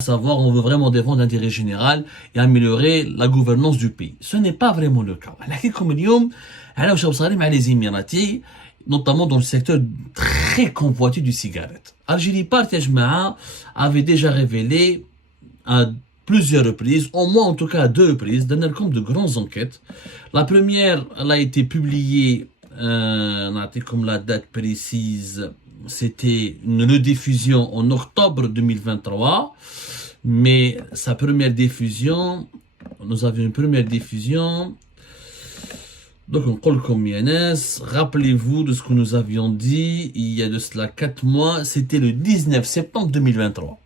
savoir, on veut vraiment défendre l'intérêt général et améliorer la gouvernance du pays. Ce n'est pas vraiment le cas. Comme les Émiratis, notamment dans le secteur très convoité du cigarette. Algérie Partage avait déjà révélé à plusieurs reprises, au moins en tout cas à 2 reprises, d'un compte de grandes enquêtes. La première, elle a été publiée, comme la date précise, c'était une rediffusion en octobre 2023, mais sa première diffusion, nous avions une première diffusion. Donc, rappelez-vous de ce que nous avions dit il y a de cela 4 mois, c'était le 19 septembre 2023.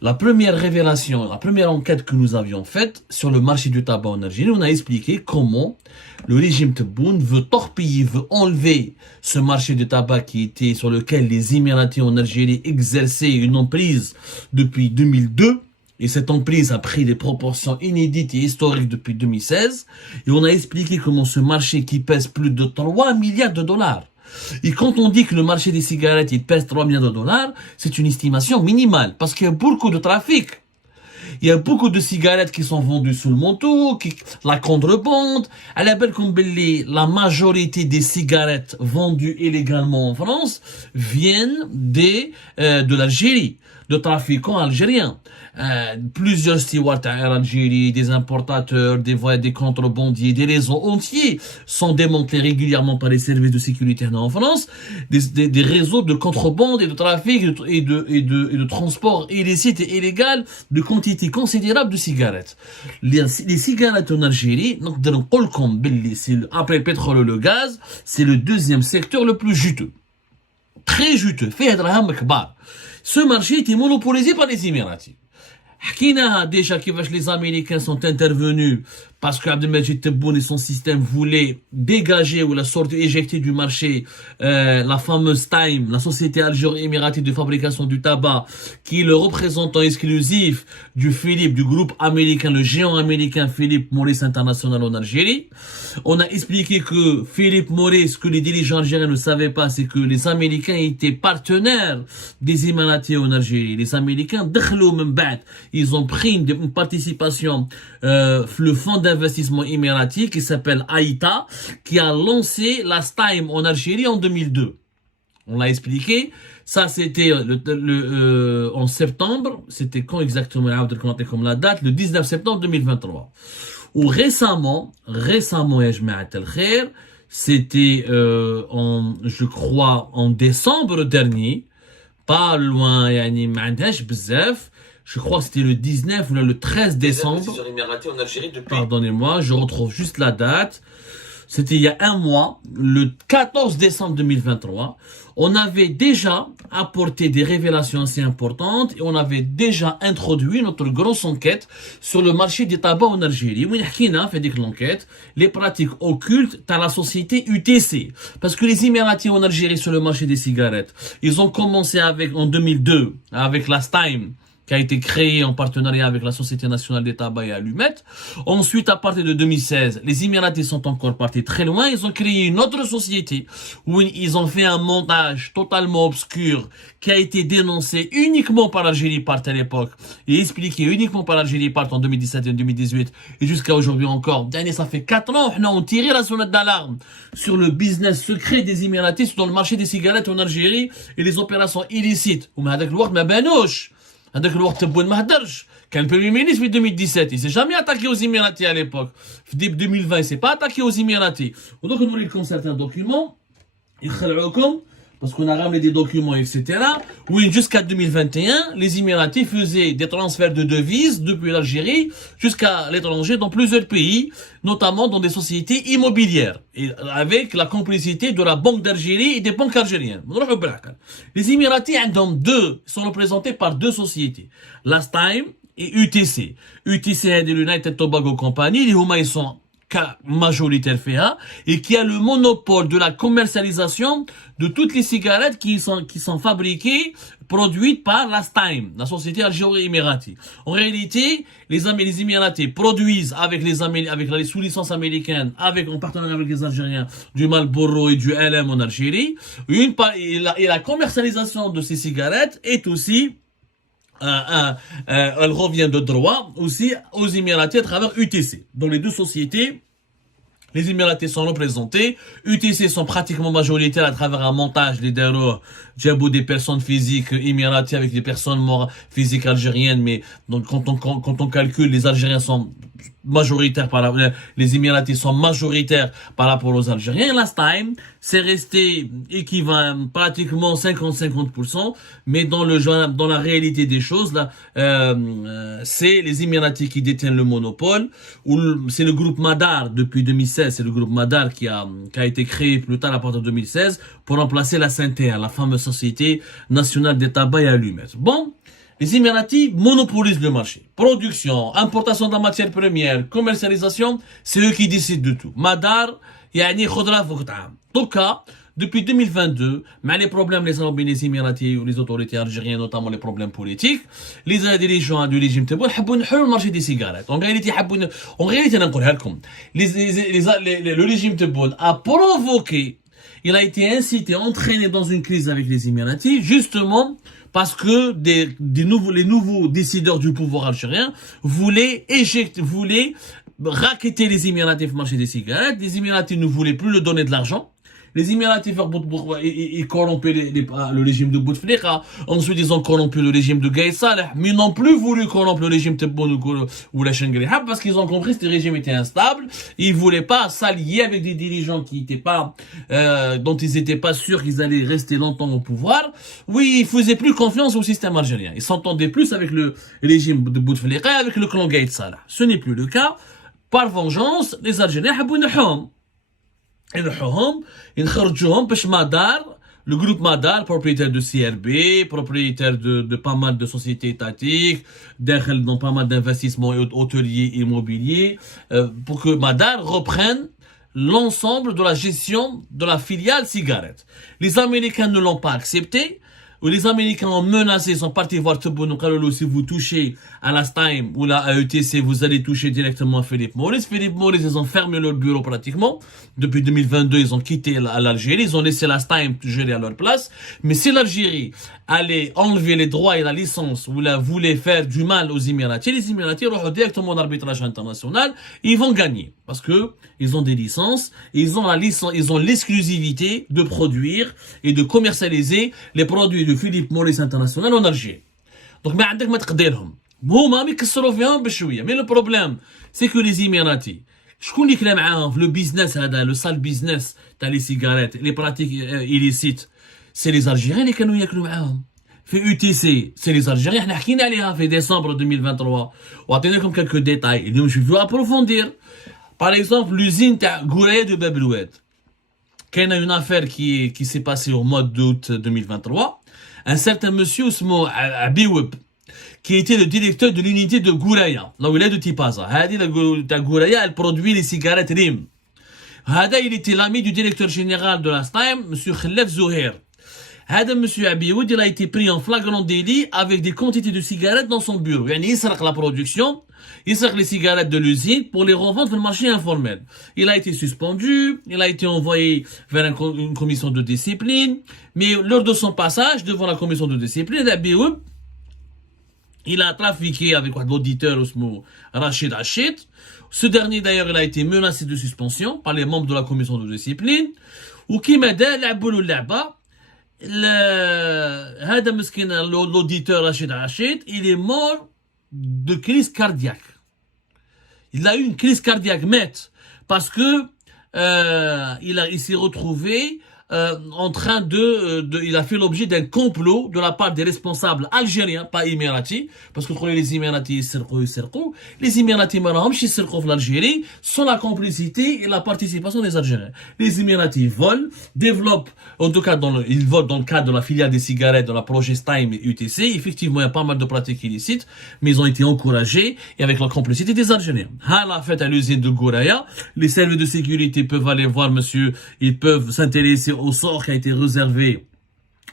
La première révélation, la première enquête que nous avions faite sur le marché du tabac en Algérie, on a expliqué comment le régime Tebboune veut torpiller, veut enlever ce marché du tabac sur lequel les Émiratis en Algérie exerçaient une emprise depuis 2002. Et cette emprise a pris des proportions inédites et historiques depuis 2016. Et on a expliqué comment ce marché qui pèse plus de 3 milliards de dollars. Et quand on dit que le marché des cigarettes, il pèse 3 milliards de dollars, c'est une estimation minimale. Parce qu'il y a beaucoup de trafic. Il y a beaucoup de cigarettes qui sont vendues sous le manteau, la contrebande. À la belle comme la majorité des cigarettes vendues illégalement en France viennent de l'Algérie, de trafiquants algériens. Plusieurs stewards à Algérie, des importateurs, des contrebandiers, des réseaux entiers sont démantelés régulièrement par les services de sécurité en France, des réseaux de contrebande et de trafic et de transport illicite et illégal de quantité considérable de cigarettes. Les cigarettes en Algérie, donc après le pétrole et le gaz, c'est le deuxième secteur le plus juteux. Très juteux. Ce marché était monopolisé par les Émiratis. Déjà les Américains sont intervenus parce que Abdelmajid Tebboune et son système voulaient dégager ou éjecter du marché la fameuse Time, la société algéro-émiratie de fabrication du tabac, qui est le représentant exclusif du groupe américain, le géant américain Philip Morris International en Algérie. On a expliqué que Philip Morris, ce que les dirigeants algériens ne savaient pas, c'est que les Américains étaient partenaires des Émiratis en Algérie. Les Américains, ils ont pris une participation, le fonds d'investissement émirati qui s'appelle AITA, qui a lancé la Stime en Algérie en 2002. On l'a expliqué. Ça, c'était en septembre. C'était quand exactement, comme la date? Le 19 septembre 2023. Ou récemment, c'était, je crois, en décembre dernier, pas loin, je crois que c'était le 19 ou le 13 décembre. Pardonnez-moi, je retrouve juste la date. C'était il y a 1 mois, le 14 décembre 2023. On avait déjà apporté des révélations assez importantes et on avait déjà introduit notre grosse enquête sur le marché des tabacs en Algérie. On a fait l'enquête, les pratiques occultes dans la société UTC. Parce que les Émiratis en Algérie sur le marché des cigarettes, ils ont commencé en 2002 avec la Stime, qui a été créé en partenariat avec la Société nationale des tabacs et allumettes. Ensuite, à partir de 2016, les Émiratis sont encore partis très loin. Ils ont créé une autre société où ils ont fait un montage totalement obscur qui a été dénoncé uniquement par l'Algérie Part à l'époque et expliqué uniquement par l'Algérie Part en 2017 et 2018 et jusqu'à aujourd'hui encore. Ça fait 4 ans, on a tiré la sonnette d'alarme sur le business secret des Émiratis dans le marché des cigarettes en Algérie et les opérations illicites. هذاك الوقت تبون ما هدرش كان بريمير مينيستر في 2017 il s'est jamais attaqué aux Émiratis à l'époque في début 2020 il s'est pas attaqué aux Émiratis ودونك نوريكم certains documents يخلعوكم parce qu'on a ramené des documents etc où jusqu'à 2021 les Émiratis faisaient des transferts de devises depuis l'Algérie jusqu'à l'étranger dans plusieurs pays notamment dans des sociétés immobilières et avec la complicité de la Banque d'Algérie et des banques algériennes. Les Émiratis sont représentés par 2 sociétés, la Stime et UTC. UTC est de l'United Tobacco Company, ils sont majoritaire FEA et qui a le monopole de la commercialisation de toutes les cigarettes qui sont fabriquées, produites par la Stime, la société algéro-émiratie. En réalité, les Émiratis produisent avec les sous-licences américaines, en partenariat avec les Algériens, du Marlboro et du LM en Algérie. Et la commercialisation de ces cigarettes est aussi elle revient de droit aussi aux Émiratis à travers UTC. Dans les deux sociétés, les Émiratis sont représentés. UTC sont pratiquement majoritaires à travers un montage des diabos des personnes physiques émiratis avec des personnes physiques algériennes. Mais donc quand on calcule, les Algériens sont majoritaires les Émiratis sont majoritaires par rapport aux Algériens. Last time, c'est resté équivalent pratiquement 50-50%, mais dans la réalité des choses, là, c'est les Émiratis qui détiennent le monopole, c'est le groupe Madar depuis 2016, c'est le groupe Madar qui a été créé plus tard à partir de 2016 pour remplacer la SNTR, la fameuse Société Nationale des Tabacs et Allumettes. Bon, les Émiratis monopolisent le marché. Production, importation de la matière première, commercialisation, c'est eux qui décident de tout. Madar, yani khudra fouq ta'am. En tout cas, depuis 2022, mais les problèmes les Émiratis ou les autorités algériennes, notamment les problèmes politiques, les dirigeants du régime Tebboune veulent le marché des cigarettes. En réalité, le régime Tebboune a provoqué, il a été incité, entraîné dans une crise avec les Émiratis, justement parce que les nouveaux décideurs du pouvoir algérien voulaient racketter les Émiratis au marché des cigarettes. Les Émiratis ne voulaient plus leur donner de l'argent. Les Émiratis ils corrompaient le régime de Bouteflika. Ensuite, ils ont corrompu le régime de Gaïd Saleh, mais ils n'ont plus voulu corrompre le régime Tebboune ou la Chengrihab parce qu'ils ont compris que ce régime était instable. Ils voulaient pas s'allier avec des dirigeants qui étaient pas, dont ils étaient pas sûrs qu'ils allaient rester longtemps au pouvoir. Oui, ils faisaient plus confiance au système algérien. Ils s'entendaient plus avec le régime de Bouteflika et avec le clan Gaïd Saleh. Ce n'est plus le cas. Par vengeance, les Algériens habouinahum. Le groupe Madar, propriétaire de CRB, propriétaire de pas mal de sociétés étatiques, dans pas mal d'investissements hôteliers et immobiliers, pour que Madar reprenne l'ensemble de la gestion de la filiale cigarette. Les Américains ne l'ont pas accepté. Les Américains ont menacé, ils sont partis voir Tebboune, si vous touchez à la Stime ou à ETC, vous allez toucher directement à Philippe Morris. Philippe Morris, ils ont fermé leur bureau pratiquement. Depuis 2022, ils ont quitté l'Algérie, ils ont laissé la Stime gérer à leur place. Mais si l'Algérie allait enlever les droits et la licence ou voulait faire du mal aux Émiratis, les Émiratis vont directement en arbitrage international, ils vont gagner. Parce que ils ont des licences, ils ont l'exclusivité de produire et de commercialiser les produits de Philippe Morris International en Algérie. Donc, mais عندك ما تقدرهم. هما يكسروا فيهم بشوية. Mais le problème, c'est que les Émiratis, شكون اللي كلا معاهم في le business هذا, le sale business تاع les cigarettes, les pratiques illicites, c'est les Algériens اللي كانوا ياكلوا معاهم. في UTC, c'est les Algériens, احنا حكينا عليها في décembre 2023 وعطيناكم quelques détails. اليوم je veux approfondir. Par exemple, l'usine Gouraya de Bab El-Oued. Il y a une affaire qui s'est passée au mois d'août 2023. Un certain monsieur Ousmo Abiweb, qui était le directeur de l'unité de Gouraya, là où il est de Tipaza. Gouraya, elle produit les cigarettes Rim. Il était l'ami du directeur général de la STAM, monsieur Khalef Zouher. Monsieur Abiweb, il a été pris en flagrant délit avec des quantités de cigarettes dans son bureau. Il sert la production. Il sert les cigarettes de l'usine pour les revendre sur le marché informel. Il a été suspendu, il a été envoyé vers une commission de discipline, mais lors de son passage devant la commission de discipline, il a trafiqué avec l'auditeur Rachid Hachid. Ce dernier d'ailleurs, il a été menacé de suspension par les membres de la commission de discipline. Ou qui m'a dit, l'auditeur Rachid Hachid, il est mort de crise cardiaque. Il a eu une crise cardiaque, parce que il s'est retrouvé en train il a fait l'objet d'un complot de la part des responsables algériens, pas émiratis, parce que les Émiratis les Émiratis en l'Algérie sont la complicité et la participation des Algériens. Les Émiratis volent, développent, en tout cas ils volent dans le cadre de la filiale des cigarettes de la projet Stime et UTC. Effectivement, il y a pas mal de pratiques illicites, mais ils ont été encouragés et avec la complicité des Algériens. À la fête à l'usine de Gouraya, les services de sécurité peuvent aller voir monsieur, ils peuvent s'intéresser au sort qui a été réservé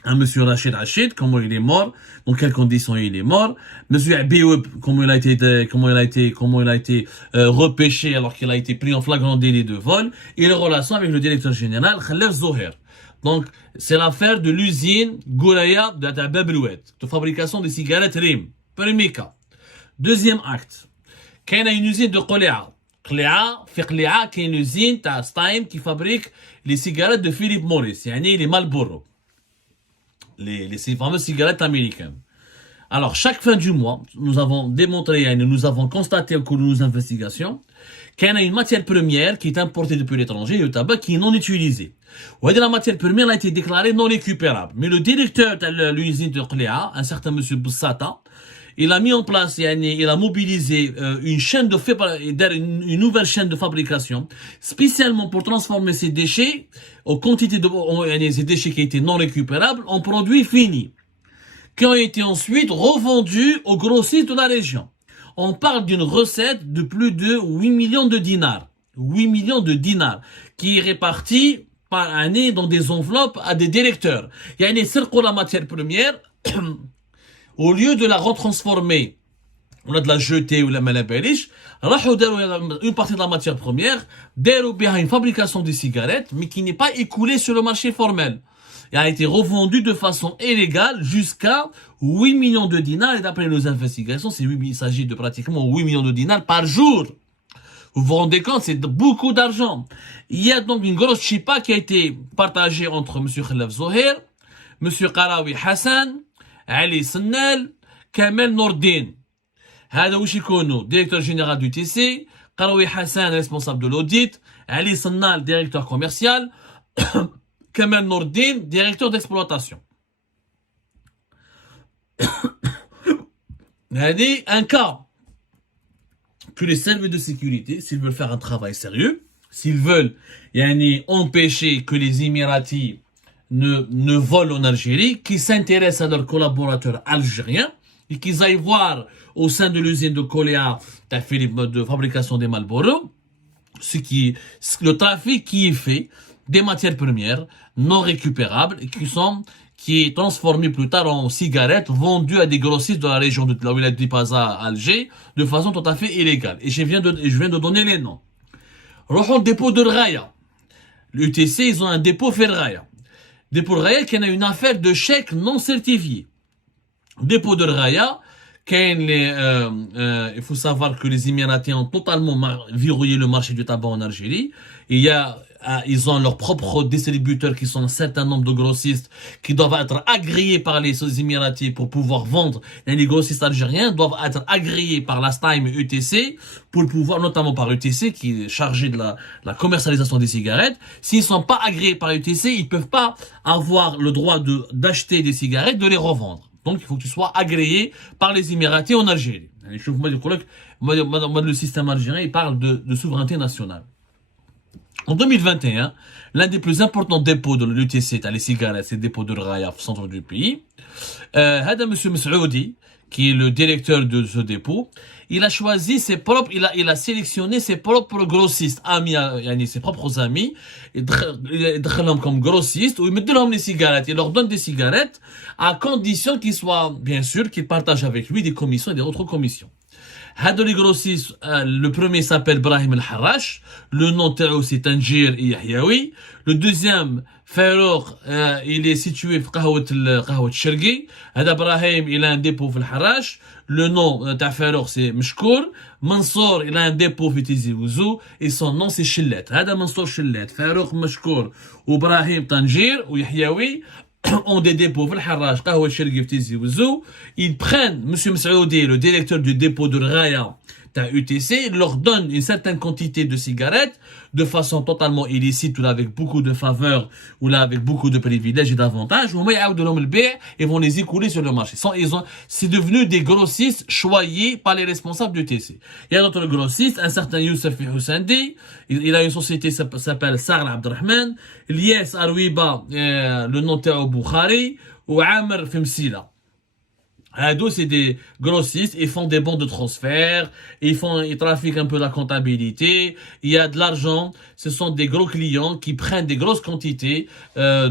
à monsieur Rachid Hachid, comment il est mort, dans quelles conditions il est mort, monsieur Abiweb, comment il a été repêché alors qu'il a été pris en flagrant délit de vol, et les relations avec le directeur général Khalef Zouher. Donc, c'est l'affaire de l'usine Gouraya de Bab El-Oued, de fabrication des cigarettes Rim. Premier cas. Deuxième acte. Qu'il y a une usine de Qli'a. Qli'a, qu'il y a une usine de Stein qui fabrique les cigarettes de Philip Morris, les Marlboro. Ces fameuses cigarettes américaines. Alors, chaque fin du mois, nous avons démontré, nous avons constaté au cours de nos investigations qu'il y a une matière première qui est importée depuis l'étranger, le tabac, qui est non utilisée. La matière première a été déclarée non récupérable. Mais le directeur de l'usine de Qli'a, un certain monsieur Boussata, il a mis en place, il a mobilisé une nouvelle chaîne de fabrication, spécialement pour transformer ces déchets, ces déchets qui étaient non récupérables, en produits finis, qui ont été ensuite revendus aux grossistes de la région. On parle d'une recette de plus de 8 millions de dinars. 8 millions de dinars, qui est répartie par année dans des enveloppes à des directeurs. Il y a une circule la matière première, au lieu de la retransformer, ou de la jeter ou la malabelish, une partie de la matière première, une fabrication de cigarettes, mais qui n'est pas écoulée sur le marché formel. Il a été revendu de façon illégale jusqu'à 8 millions de dinars. Et d'après nos investigations, il s'agit de pratiquement 8 millions de dinars par jour. Vous vous rendez compte, c'est beaucoup d'argent. Il y a donc une grosse chipa qui a été partagée entre M. Khalaf Zoher, M. Qarawi Hassan, Ali Sennel, Kamel Nordin. هذا وش يكونوا directeur général du TC, Qarawi Hassan responsable de l'audit, Ali Sennel directeur commercial, Kamel Nordin directeur d'exploitation. هذه un cas que les services de sécurité, s'ils veulent faire un travail sérieux, s'ils veulent empêcher que les Émiratis ne volent en Algérie, qu'ils s'intéressent à leurs collaborateurs algériens et qu'ils aillent voir au sein de l'usine de Qli'a de fabrication des Marlboro le trafic qui est fait des matières premières non récupérables et qui est transformé plus tard en cigarettes vendues à des grossistes de la région de la Wilaya d'Ipaza à Alger de façon tout à fait illégale. Et je viens de donner les noms. Rochon dépôt de Raya. L'UTC, ils ont un dépôt Ferraya. Dépôt de Raya qui a une affaire de chèques non certifiés. Dépôt de Raya, il faut savoir que les Émiratis ont totalement verrouillé le marché du tabac en Algérie. Ils ont leurs propres distributeurs qui sont un certain nombre de grossistes qui doivent être agréés par les Émiratis pour pouvoir vendre. Les grossistes algériens doivent être agréés par la STIME UTC pour pouvoir, notamment par l'UTC qui est chargé de la commercialisation des cigarettes. S'ils ne sont pas agréés par l'UTC, ils ne peuvent pas avoir le droit d'acheter des cigarettes, de les revendre. Donc, il faut que tu sois agréé par les Émiratis en Algérie. Le système algérien, il parle de souveraineté nationale. En 2021, l'un des plus importants dépôts de l'UTC, les cigarettes, c'est le dépôt de Raya, au centre du pays. M. Messoudi, qui est le directeur de ce dépôt, il a choisi il a sélectionné ses propres grossistes, ses propres amis, il comme grossistes, où il met les cigarettes, il leur donne des cigarettes, à condition qu'ils partagent avec lui des commissions et des autres commissions. Les grossistes, le premier s'appelle Brahim El-Harrash, le nom c'est Tanjir et Yahyaoui. Le deuxième, Farouk, il est situé à Qahwat Shergi. Brahim, il a un dépôt à Harrash. Le nom de Farouk c'est Meshkour. Mansour, il a un dépôt à Tizi Ouzou. Et son nom c'est Chillet. Mansour Chillet, Farouk Meshkour, ou Brahim Tanjir, ou Yahyaoui. ont des dépôts, ils prennent M. Messoudi, le directeur du dépôt de Raya, UTC, leur donne une certaine quantité de cigarettes de façon totalement illicite ou là avec beaucoup de faveurs ou là avec beaucoup de privilèges et d'avantages, ils vont les écouler sur le marché. C'est devenu des grossistes choyés par les responsables du UTC. Il y a d'autres grossistes, un certain Youssef Houssandi, il a une société qui s'appelle Sar Abdrahman, Lies Arouiba, le notaire Boukhari, ou Amr Femsila. C'est des grossistes, ils font des bons de transfert, ils trafiquent un peu la comptabilité, il y a de l'argent, ce sont des gros clients qui prennent des grosses quantités de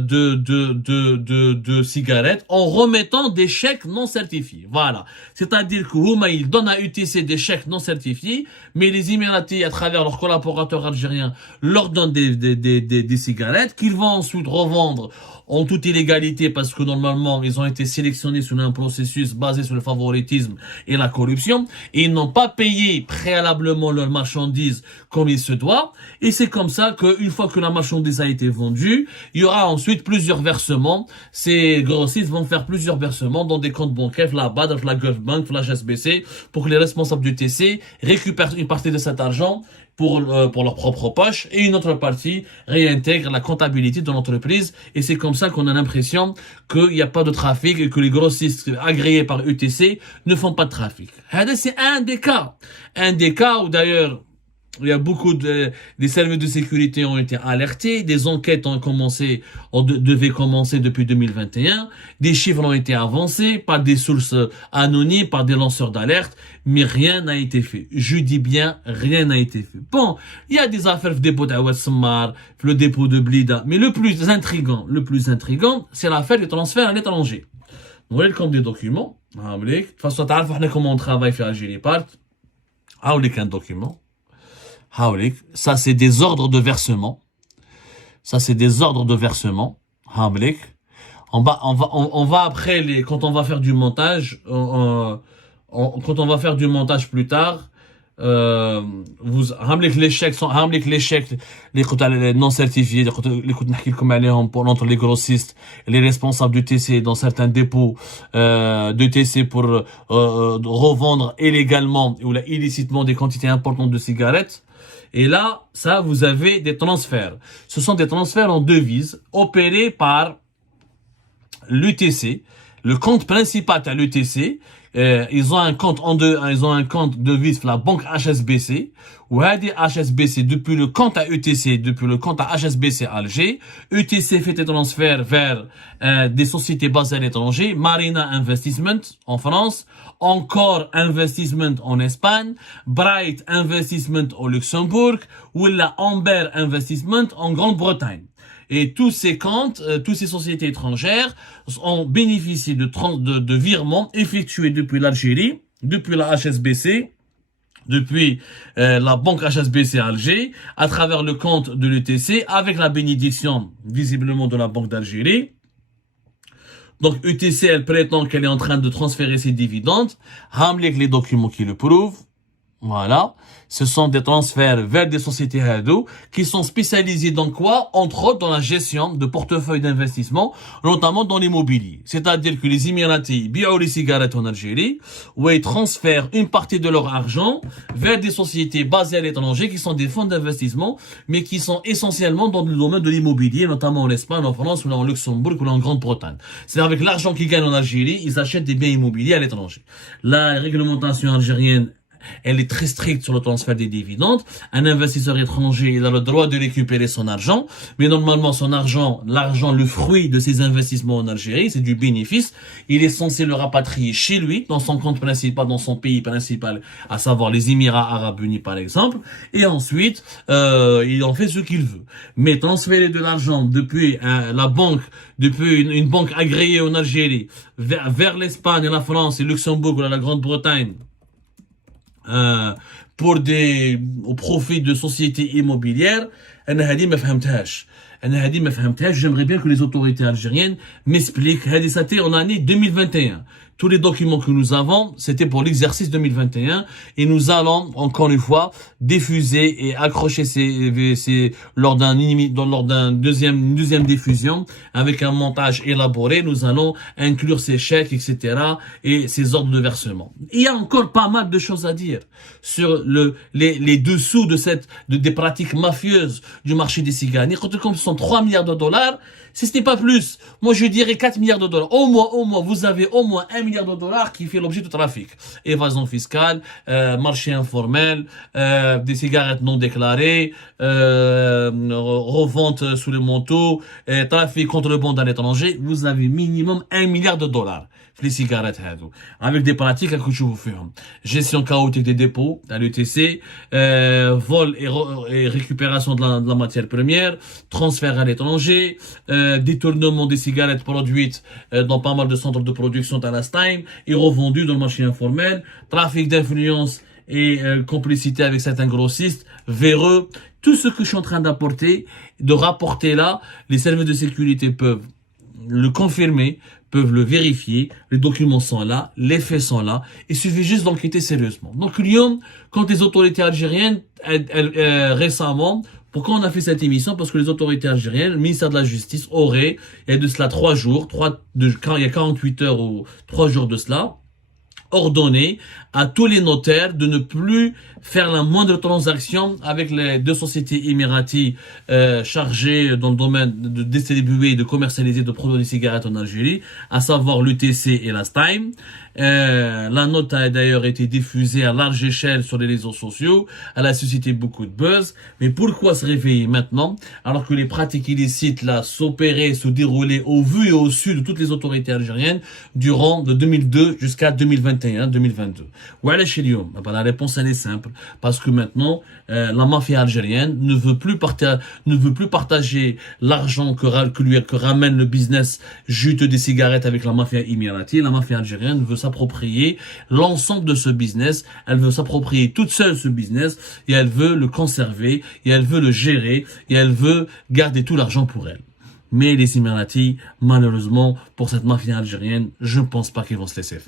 cigarettes en remettant des chèques non certifiés. Voilà. C'est-à-dire que ils donnent à UTC des chèques non certifiés, mais les Émiratis, à travers leurs collaborateurs algériens, leur donnent des cigarettes qu'ils vont ensuite revendre en toute illégalité parce que normalement, ils ont été sélectionnés sur un processus grossistes basés sur le favoritisme et la corruption, et ils n'ont pas payé préalablement leurs marchandises comme il se doit, et c'est comme ça qu'une fois que la marchandise a été vendue, il y aura ensuite plusieurs versements. Ces grossistes vont faire plusieurs versements dans des comptes bancaires, la BAD, la Gulf Bank, la HSBC, pour que les responsables du TC récupèrent une partie de cet argent pour leur propre poche, et une autre partie réintègre la comptabilité de l'entreprise, et c'est comme ça qu'on a l'impression qu'il n'y a pas de trafic et que les grossistes agréés par UTC ne font pas de trafic. C'est un des cas où d'ailleurs il y a beaucoup des services de sécurité ont été alertés, des enquêtes devaient commencer depuis 2021, des chiffres ont été avancés par des sources anonymes, par des lanceurs d'alerte, mais rien n'a été fait. Je dis bien, rien n'a été fait. Bon, il y a des affaires de dépôt d'Awad Sammar, le dépôt de Blida, mais le plus intriguant, c'est l'affaire des transferts à l'étranger. Vous voyez comme des documents, de toute façon, tu sais comment on travaille sur Algérie Part, un document. Ça c'est des ordres de versement. On va après quand on va faire du montage, quand on va faire du montage plus tard, les chèques les non certifiés, entre les grossistes et les responsables du TC dans certains dépôts de TC pour revendre illégalement ou illicitement des quantités importantes de cigarettes. Et là, ça, vous avez des transferts. Ce sont des transferts en devises opérés par l'UTC. Le compte principal à l'UTC, ils ont un compte devise la banque HSBC, ou HSBC depuis le compte à UTC, depuis le compte à HSBC Alger. UTC fait des transferts vers des sociétés basées à l'étranger, Marina Investment en France, Encore Investment en Espagne, Bright Investment au Luxembourg, ou la Amber Investment en Grande-Bretagne. Et tous ces comptes, toutes ces sociétés étrangères ont bénéficié de virements effectués depuis l'Algérie, depuis la HSBC, depuis la banque HSBC Alger, à travers le compte de l'UTC, avec la bénédiction visiblement de la Banque d'Algérie. Donc UTC, elle prétend qu'elle est en train de transférer ses dividendes. Hamlik les documents qui le prouvent. Voilà. Ce sont des transferts vers des sociétés hado qui sont spécialisées dans quoi? Entre autres dans la gestion de portefeuilles d'investissement, notamment dans l'immobilier. C'est-à-dire que les Émiratis bient les cigarettes en Algérie, où ils transfèrent une partie de leur argent vers des sociétés basées à l'étranger qui sont des fonds d'investissement, mais qui sont essentiellement dans le domaine de l'immobilier, notamment en Espagne, en France, ou en Luxembourg, ou en Grande-Bretagne. C'est avec l'argent qu'ils gagnent en Algérie, ils achètent des biens immobiliers à l'étranger. La réglementation algérienne, elle est très stricte sur le transfert des dividendes. Un investisseur étranger, il a le droit de récupérer son argent, mais normalement son argent, le fruit de ses investissements en Algérie, c'est du bénéfice. Il est censé le rapatrier chez lui, dans son compte principal, dans son pays principal, à savoir les Émirats Arabes Unis par exemple, et ensuite il en fait ce qu'il veut. Mais transférer de l'argent depuis la banque, depuis une banque agréée en Algérie, vers l'Espagne, la France, et Luxembourg ou la Grande-Bretagne, au profit de sociétés immobilières, j'aimerais bien que les autorités algériennes m'expliquent. C'était en année 2021. Tous les documents que nous avons, c'était pour l'exercice 2021, et nous allons, encore une fois, diffuser et accrocher lors d'une deuxième diffusion, avec un montage élaboré, nous allons inclure ces chèques, etc., et ces ordres de versement. Il y a encore pas mal de choses à dire sur les dessous des pratiques mafieuses du marché des cigarettes. Comme ce sont 3 milliards de dollars, si ce n'est pas plus, moi je dirais 4 milliards de dollars. Au moins, vous avez au moins 1 milliard de dollars qui fait l'objet de trafic. Évasion fiscale, marché informel, des cigarettes non déclarées, revente sous le manteau, trafic contrebande à l'étranger. Vous avez minimum 1 milliard de dollars. Les cigarettes, avec des pratiques que je vous fais. Gestion chaotique des dépôts à l'UTC, vol et récupération de la matière première, transfert à l'étranger, détournement des cigarettes produites dans pas mal de centres de production à la Stein et revendues dans le marché informel, trafic d'influence et complicité avec certains grossistes, véreux. Tout ce que je suis en train de rapporter là, les services de sécurité peuvent le confirmer, peuvent le vérifier, les documents sont là, les faits sont là, il suffit juste d'enquêter sérieusement. Donc Lyon, quand les autorités algériennes, récemment, pourquoi on a fait cette émission? Parce que les autorités algériennes, le ministère de la Justice aurait, il y a de cela 3 jours, il y a 48 heures ou 3 jours de cela, ordonné à tous les notaires de ne plus faire la moindre transaction avec les 2 sociétés émiraties chargées dans le domaine de distribuer, de commercialiser, de produire des cigarettes en Algérie, à savoir l'UTC et la Stime. La note a d'ailleurs été diffusée à large échelle sur les réseaux sociaux. Elle a suscité beaucoup de buzz. Mais pourquoi se réveiller maintenant, alors que les pratiques illicites là s'opéraient, se déroulaient au vu et au su de toutes les autorités algériennes durant de 2002 jusqu'à 2021, 2022. Voilà chez Lyon. La réponse elle est simple, parce que maintenant la mafia algérienne ne veut plus partager l'argent que ramène le business juteux des cigarettes avec la mafia émirati. La mafia algérienne veut s'approprier l'ensemble de ce business, elle veut s'approprier toute seule ce business et elle veut le conserver et elle veut le gérer et elle veut garder tout l'argent pour elle. Mais les Émiratis, malheureusement, pour cette mafia algérienne, je ne pense pas qu'ils vont se laisser faire.